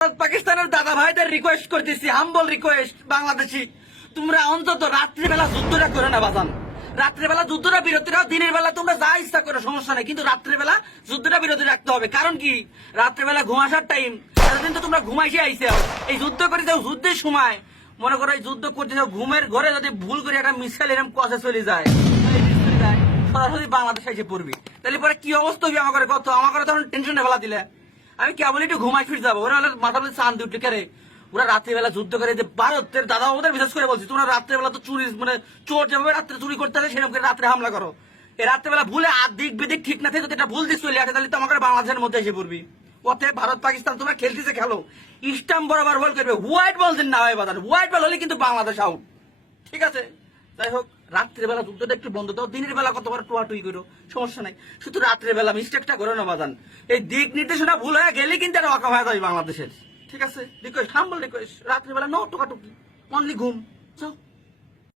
পাকিস্তানের দাদা ভাইদের রিকোয়েস্ট করতেছি, হাম্বল রিকোয়েস্ট, বাংলাদেশি তোমরা অন্তত রাত্রিবেলা যুদ্ধটা করে না বাজান। রাত্রিবেলা যুদ্ধটা বিরতি রাখো, দিনের বেলা তোমরা যা ইচ্ছা করো সমস্যা নেই, কিন্তু রাত্রিবেলা যুদ্ধটা বিরতি রাখতে হবে। কারণ কি, রাত্রিবেলা ঘুমাসার টাইম, এতদিন তো তোমরা ঘুমাইছে আইসে এই যুদ্ধ করে যাও, যুদ্ধের সময় মনে করো এই যুদ্ধ করতে যাও, ঘুমের ঘরে যদি ভুল করে একটা মিসাইল এরকম কষে চলে যায়, সরাসরি বাংলাদেশ এসে পড়বি, তাহলে পরে কি অবস্থা হবে আমার কত, আমার তখন টেনশনে ফেলা দিলে আমি কেবল একটু ঘুমাই ফিরে যাবো। ওরা মাথার মধ্যে চান দিয়ে উঠে কেড়ে, ওরা রাত্রিবেলা যুদ্ধ করে যে ভারতের দাদা ওদের বিশেষ করে বলছি, তোমরা রাত্রেবেলা তো চুরি মানে চোর যেভাবে রাত্রে চুরি করতে হবে সেরকম করে রাত্রে হামলা করো। এই রাত্রেবেলা ভুলে দিক বেদিক ঠিক না থাকে যদি এটা ভুল দিক চলে আসে তাহলে তো আমাকে বাংলাদেশের মধ্যে এসে পড়বি। অতএব ভারত পাকিস্তান তোমরা খেলতেছে খেলো, স্টাম্প বরাবর বল করবে, হোয়াইট বল দিন না হয় বাজার, হোয়াইট বল হলে কিন্তু বাংলাদেশ আউট, ঠিক আছে। যাই হোক, রাত্রিবেলা যুদ্ধটা একটু বন্ধ দাও, দিনের বেলা কতবার টুয়াটুই করো সমস্যা নাই, শুধু রাত্রিবেলা মিস্টেকটা করো না বাজান। এই দিক নির্দেশনা ভুল হয়ে গেলে কিন্তু এটা ওয়াকা হয়ে যাবে বাংলাদেশের, ঠিক আছে। রিকোয়েস্ট, হাম্বল রিকোয়েস্ট, রাত্রিবেলা নো টুকাটুকি, অনলি ঘুম, যাও।